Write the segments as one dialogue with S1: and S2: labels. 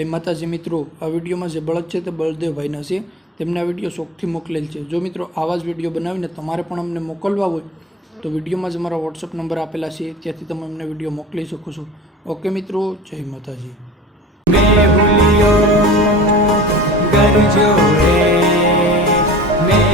S1: જય માતાજી મિત્રો, આ વિડીયોમાં જે બળદ છે તે બળદેવભાઈના છે. તેમના વીડિયો શોખથી મોકલેલ છે. જો મિત્રો, આવા જ વીડિયો બનાવીને તમારે પણ અમને મોકલવા હોય, તો વિડીયોમાં જ અમારા વોટ્સઅપ નંબર આપેલા છે. ત્યાંથી તમે અમને વીડિયો મોકલી શકો છો. ઓકે મિત્રો, જય માતાજી. ગરજો રે, મેં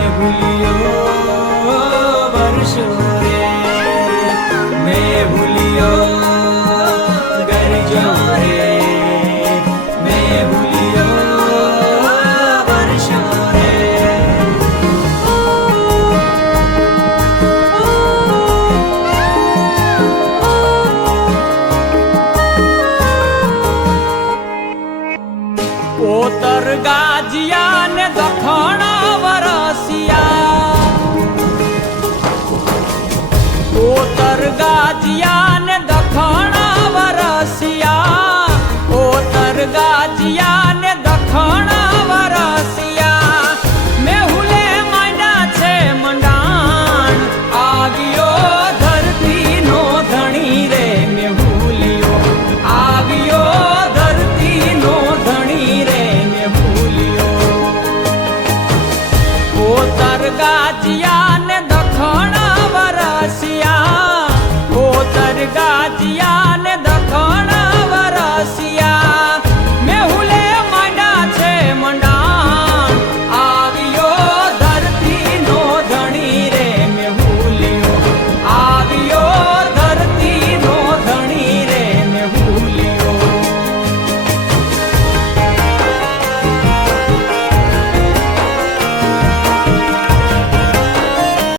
S2: ઓતર ગાજિયા ને દખણ વરસિયા. પોતર ગાજિયા